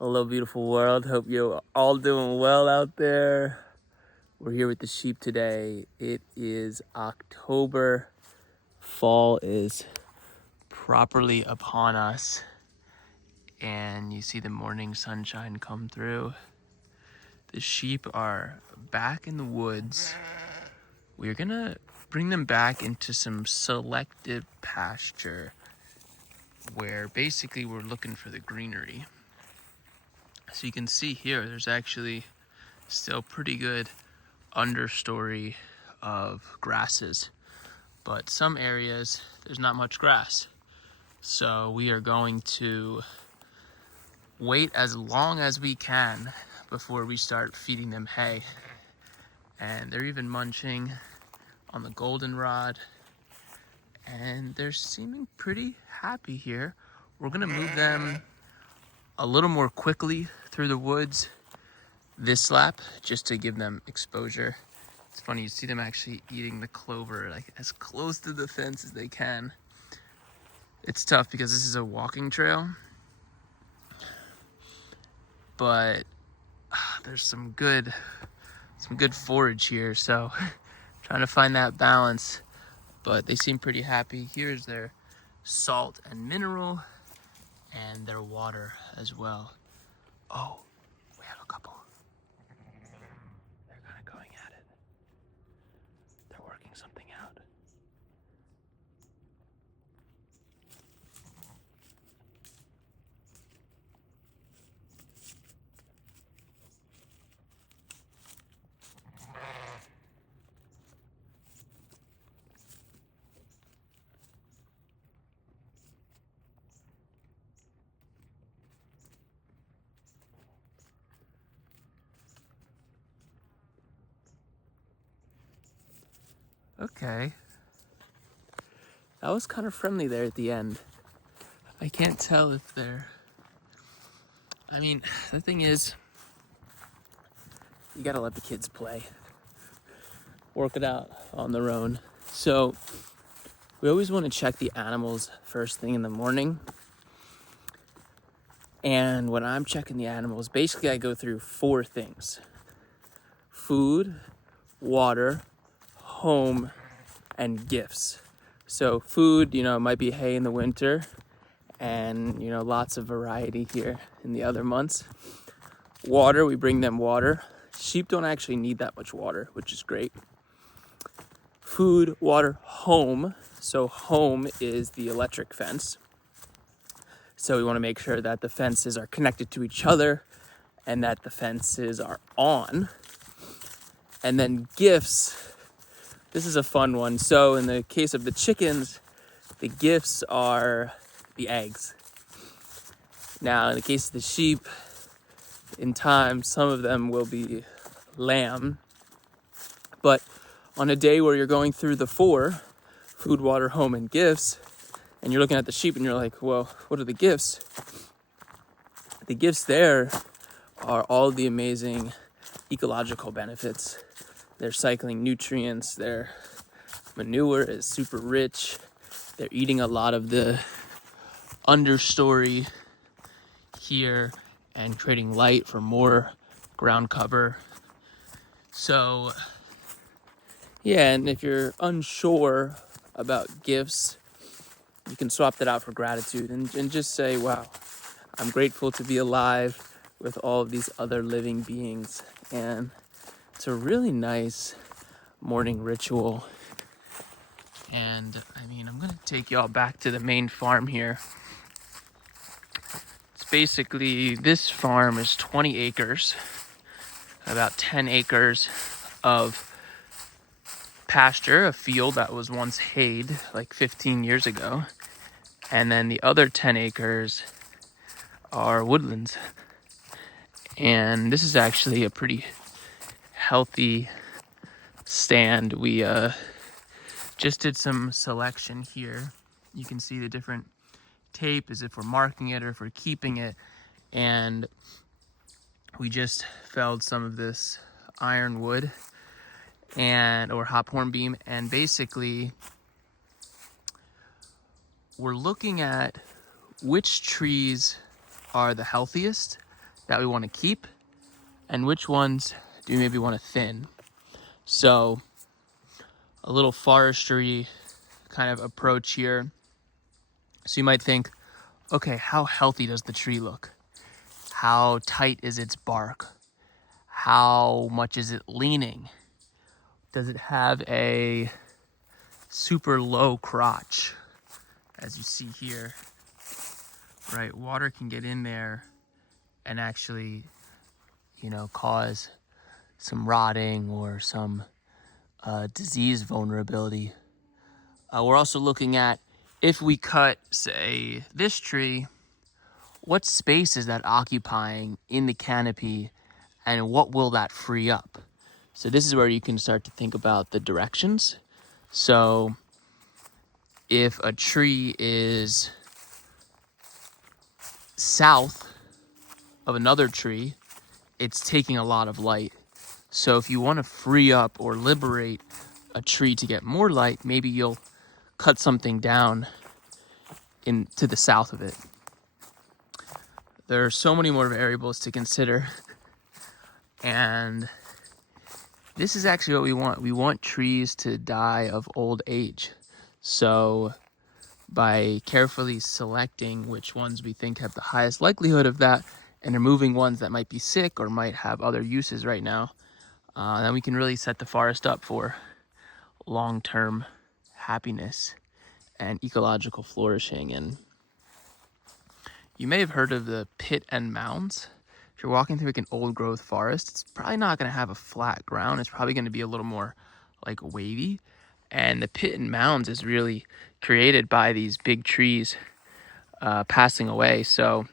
Hello, beautiful world. Hope you're all doing well out there. We're here with the sheep today. It is October. Fall is properly upon us. And you see the morning sunshine come through. The sheep are back in the woods. We're gonna bring them back into some selective pasture where basically we're looking for the greenery. So you can see here, there's actually still pretty good understory of grasses, but some areas there's not much grass. So we are going to wait as long as we can before we start feeding them hay. And they're even munching on the goldenrod, and they're seeming pretty happy here. We're gonna move them a little more quickly through the woods this lap just to give them exposure. It's funny, you see them actually eating the clover like as close to the fence as they can. It's tough because this is a walking trail, but there's some good forage here, so trying to find that balance. But they seem pretty happy. Here's their salt and mineral and their water as well. Oh, we have a couple. They're kind of going at it. They're working something out. Okay. That was kind of friendly there at the end. I can't tell if they're... I mean, the thing is, you gotta let the kids play. Work it out on their own. So, we always want to check the animals first thing in the morning. And when I'm checking the animals, basically I go through 4 things: food, water, home, and gifts. So food, it might be hay in the winter, and lots of variety here in the other months. Water, we bring them water. Sheep don't actually need that much water, which is great. Food, water, home. So home is the electric fence. So we want to make sure that the fences are connected to each other and that the fences are on. And then gifts. This is a fun one. So in the case of the chickens, the gifts are the eggs. Now in the case of the sheep, in time, some of them will be lamb. But on a day where you're going through the 4, food, water, home, and gifts, and you're looking at the sheep and you're like, well, what are the gifts? The gifts there are all the amazing ecological benefits. They're cycling nutrients, their manure is super rich, they're eating a lot of the understory here and creating light for more ground cover. So, yeah, and if you're unsure about gifts, you can swap that out for gratitude and just say, wow, I'm grateful to be alive with all of these other living beings. And it's a really nice morning ritual. And I'm gonna take y'all back to the main farm here. It's basically, this farm is 20 acres, about 10 acres of pasture, a field that was once hayed like 15 years ago. And then the other 10 acres are woodlands. And this is actually a pretty healthy stand. We just did some selection here. You can see the different tape as if we're marking it or if we're keeping it. And we just felled some of this ironwood or hop hornbeam, and basically we're looking at which trees are the healthiest that we want to keep and which ones do we maybe want to thin. So a little forestry kind of approach here. So you might think, okay, how healthy does the tree look? How tight is its bark? How much is it leaning? Does it have a super low crotch? As you see here, right? Water can get in there and actually, cause some rotting or some disease vulnerability. We're also looking at, if we cut, say, this tree, what space is that occupying in the canopy and what will that free up? So this is where you can start to think about the directions. So if a tree is south of another tree, it's taking a lot of light. So if you want to free up or liberate a tree to get more light, maybe you'll cut something down to the south of it. There are so many more variables to consider. And this is actually what we want. We want trees to die of old age. So by carefully selecting which ones we think have the highest likelihood of that and removing ones that might be sick or might have other uses right now, then we can really set the forest up for long-term happiness and ecological flourishing. And you may have heard of the pit and mounds. If you're walking through like an old growth forest, it's probably not going to have a flat ground. It's probably going to be a little more like wavy. And the pit and mounds is really created by these big trees passing away. So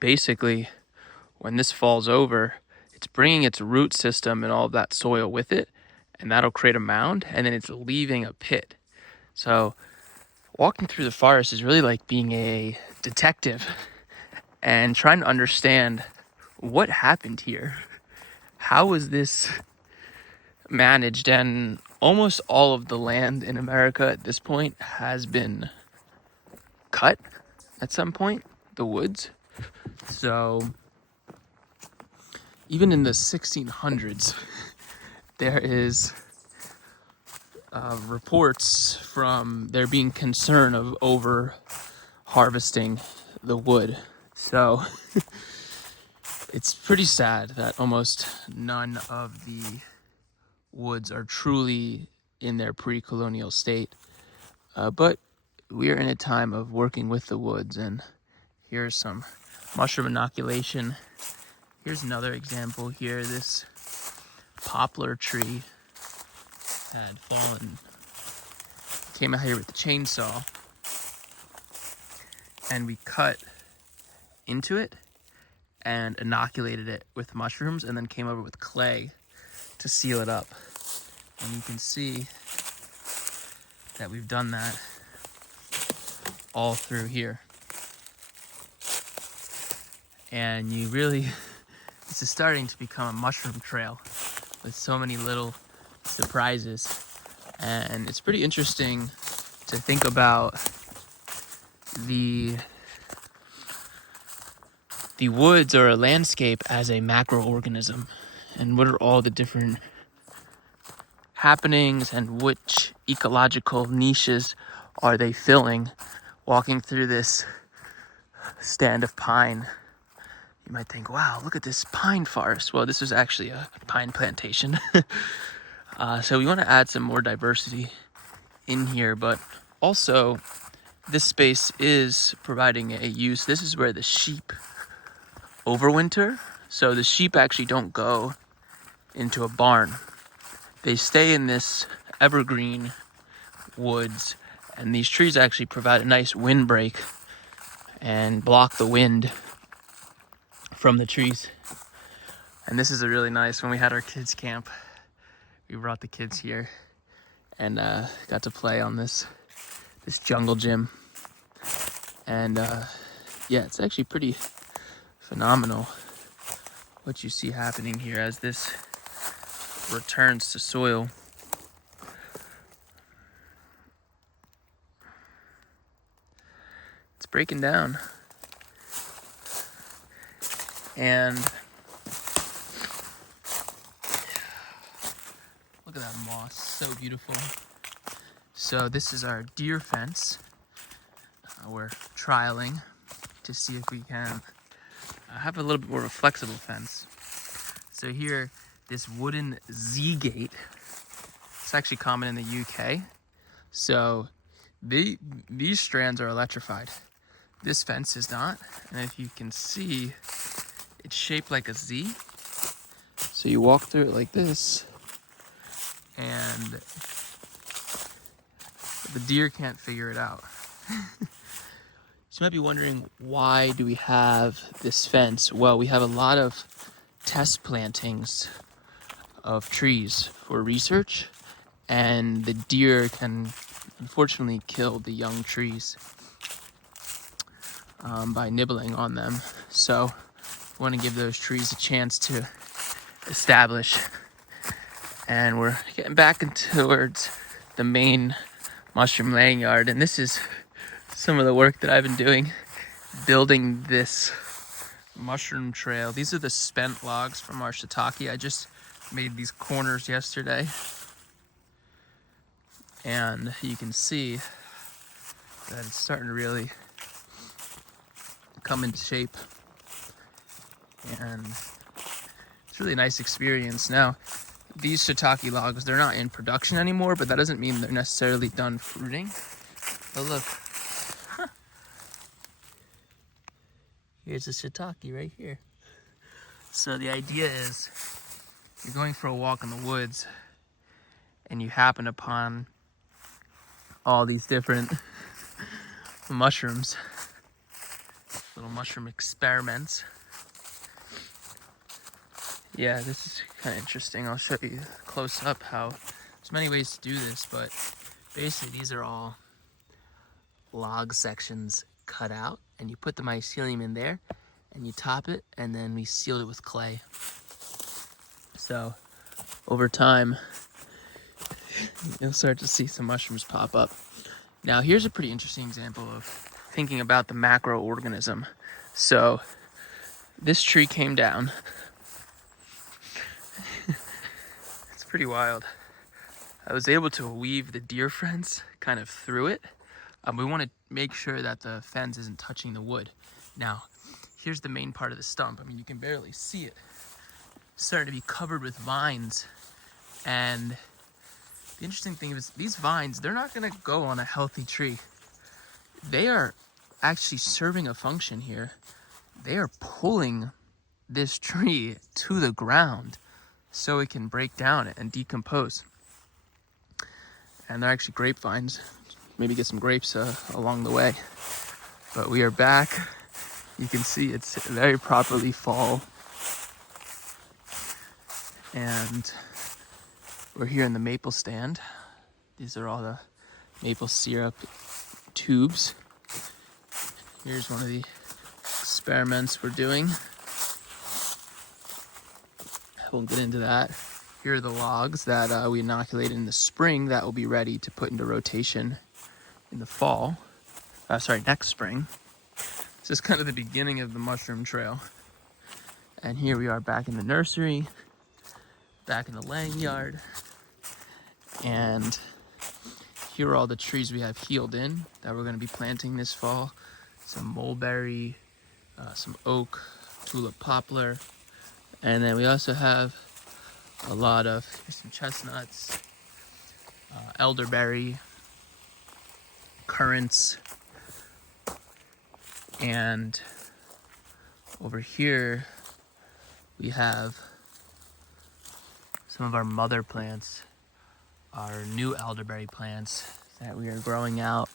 basically, when this falls over, it's bringing its root system and all of that soil with it, and that'll create a mound, and then it's leaving a pit. So walking through the forest is really like being a detective and trying to understand what happened here. How was this managed? And almost all of the land in America at this point has been cut at some point, the woods. So even in the 1600s, there is reports from there being concern of over harvesting the wood. So it's pretty sad that almost none of the woods are truly in their pre-colonial state. But we are in a time of working with the woods, and here's some mushroom inoculation. Here's another example here. This poplar tree had fallen. Came out here with the chainsaw, and we cut into it and inoculated it with mushrooms, and then came over with clay to seal it up. And you can see that we've done that all through here. And you really, this is starting to become a mushroom trail with so many little surprises. And it's pretty interesting to think about the woods or a landscape as a macroorganism, and what are all the different happenings and which ecological niches are they filling. Walking through this stand of pine, you might think, wow, look at this pine forest. Well, this was actually a pine plantation. So we want to add some more diversity in here, but also this space is providing a use. This is where the sheep overwinter. So the sheep actually don't go into a barn. They stay in this evergreen woods, and these trees actually provide a nice windbreak and block the wind from the trees. And this is a really nice, when we had our kids camp, we brought the kids here and got to play on this jungle gym. And yeah, it's actually pretty phenomenal what you see happening here as this returns to soil. It's breaking down. And look at that moss, so beautiful. So this is our deer fence. We're trialing to see if we can have a little bit more of a flexible fence. So here, this wooden Z gate, it's actually common in the UK. So these strands are electrified. This fence is not, and if you can see, it's shaped like a Z. So you walk through it like this, and the deer can't figure it out. So you might be wondering, why do we have this fence? Well, we have a lot of test plantings of trees for research, and the deer can unfortunately kill the young trees by nibbling on them. So we want to give those trees a chance to establish. And we're getting back towards the main mushroom laying yard, and this is some of the work that I've been doing, building this mushroom trail. These are the spent logs from our shiitake. I just made these corners yesterday, and you can see that it's starting to really come into shape, and it's really a nice experience. Now, these shiitake logs, they're not in production anymore, but that doesn't mean they're necessarily done fruiting. But look, here's a shiitake right here. So the idea is, you're going for a walk in the woods and you happen upon all these different mushrooms, little mushroom experiments. Yeah, this is kind of interesting. I'll show you close up how there's many ways to do this, but basically these are all log sections cut out, and you put the mycelium in there and you top it, and then we seal it with clay. So over time, you'll start to see some mushrooms pop up. Now here's a pretty interesting example of thinking about the macroorganism. So this tree came down. It's pretty wild. I was able to weave the deer fence kind of through it. We want to make sure that the fence isn't touching the wood. Now, here's the main part of the stump. I mean, you can barely see it. It's starting to be covered with vines. And the interesting thing is, these vines, they're not going to go on a healthy tree. They are actually serving a function here. They are pulling this tree to the ground so it can break down and decompose. And they're actually grapevines. Maybe get some grapes along the way. But we are back. You can see it's very properly fall. And we're here in the maple stand. These are all the maple syrup tubes. Here's one of the experiments we're doing. I won't get into that. Here are the logs that we inoculated in the spring that will be ready to put into rotation in the fall. Next spring. This is kind of the beginning of the mushroom trail. And here we are back in the nursery, back in the laying yard. And here are all the trees we have healed in that we're going to be planting this fall. Some mulberry, some oak, tulip poplar. And then we also have a lot of, here's some chestnuts, elderberry, currants, and over here we have some of our mother plants, our new elderberry plants that we are growing out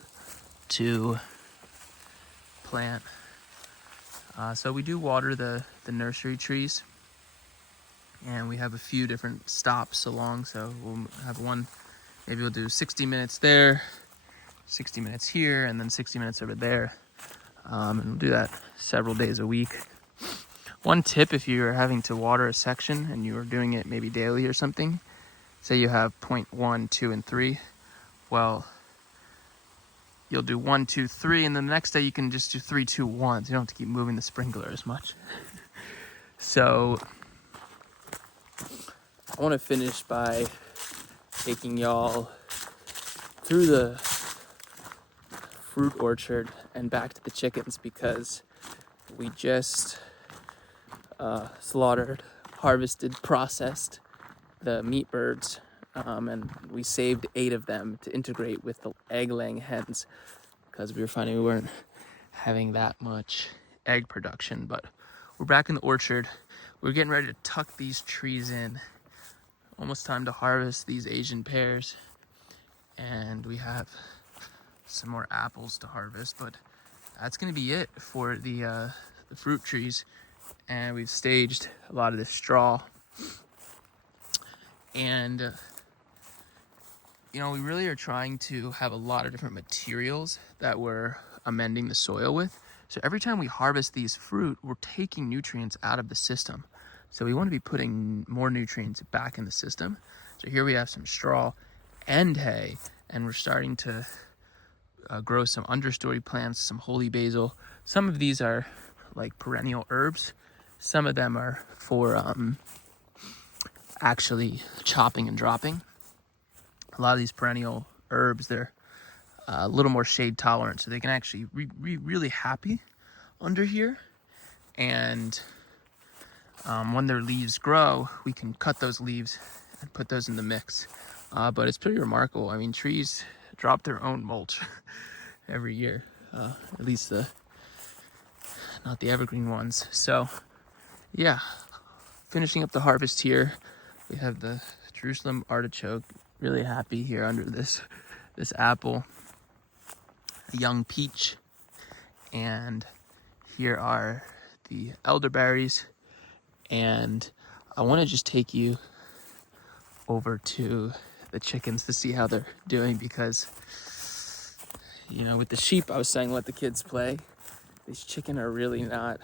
to plant. So we do water the nursery trees, and we have a few different stops along. So we'll have one, maybe we'll do 60 minutes there, 60 minutes here, and then 60 minutes over there. And we'll do that several days a week. One tip, if you're having to water a section and you are doing it maybe daily or something, say you have point 1, 2, and 3, well, you'll do 1, 2, 3, and then the next day you can just do 3, 2, 1. So you don't have to keep moving the sprinkler as much. So I want to finish by taking y'all through the fruit orchard and back to the chickens, because we just slaughtered, harvested, processed the meat birds, and we saved 8 of them to integrate with the egg-laying hens, because we were finding we weren't having that much egg production. But we're back in the orchard. We're getting ready to tuck these trees in. Almost time to harvest these Asian pears, and we have some more apples to harvest, but that's gonna be it for the fruit trees. And we've staged a lot of this straw, and you know, we really are trying to have a lot of different materials that we're amending the soil with. So every time we harvest these fruit, we're taking nutrients out of the system. So we want to be putting more nutrients back in the system. So here we have some straw and hay, and we're starting to grow some understory plants, some holy basil. Some of these are like perennial herbs. Some of them are for actually chopping and dropping. A lot of these perennial herbs, they're a little more shade tolerant, so they can actually be really happy under here. And when their leaves grow, we can cut those leaves and put those in the mix. But it's pretty remarkable. I mean, trees drop their own mulch every year, at least not the evergreen ones. So yeah, finishing up the harvest here. We have the Jerusalem artichoke, really happy here under this apple, a young peach, and here are the elderberries. And I want to just take you over to the chickens to see how they're doing, because you know, with the sheep I was saying let the kids play. These chicken are really not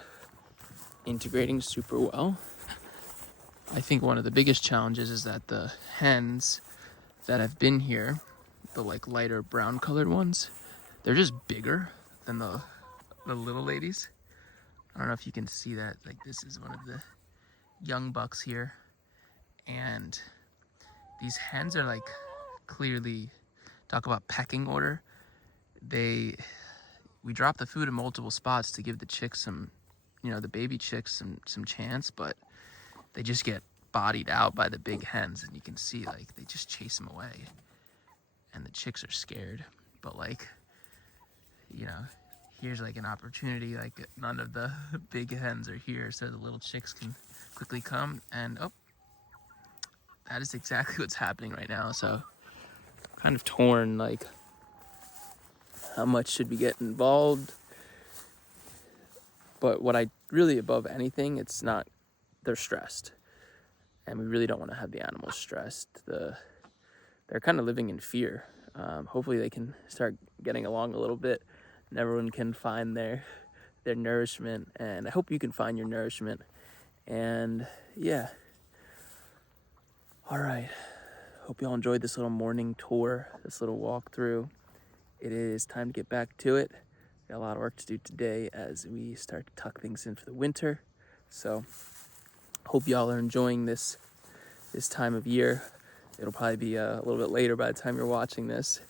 integrating super well. I think one of the biggest challenges is that the hens that have been here, the like lighter brown colored ones, they're just bigger than the little ladies. I don't know if you can see that. Like, this is one of the young bucks here, and these hens are like clearly, talk about pecking order. We drop the food in multiple spots to give the chicks some, you know, the baby chicks some chance, but they just get bodied out by the big hens, and you can see like they just chase them away, and the chicks are scared. But like, you know, here's like an opportunity, like none of the big hens are here, so the little chicks can quickly come, and oh, that is exactly what's happening right now. So kind of torn, like how much should we get involved? But what I really, above anything, it's not, they're stressed, and we really don't want to have the animals stressed. They're kind of living in fear. Hopefully they can start getting along a little bit, and everyone can find their nourishment, and I hope you can find your nourishment. And yeah, all right, hope y'all enjoyed this little morning tour, this little walkthrough. It is time to get back to it. Got a lot of work to do today as we start to tuck things in for the winter. So hope y'all are enjoying this time of year. It'll probably be a little bit later by the time you're watching this.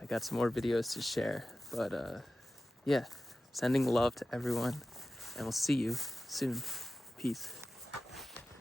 I got some more videos to share, but yeah, sending love to everyone, and we'll see you soon. Peace.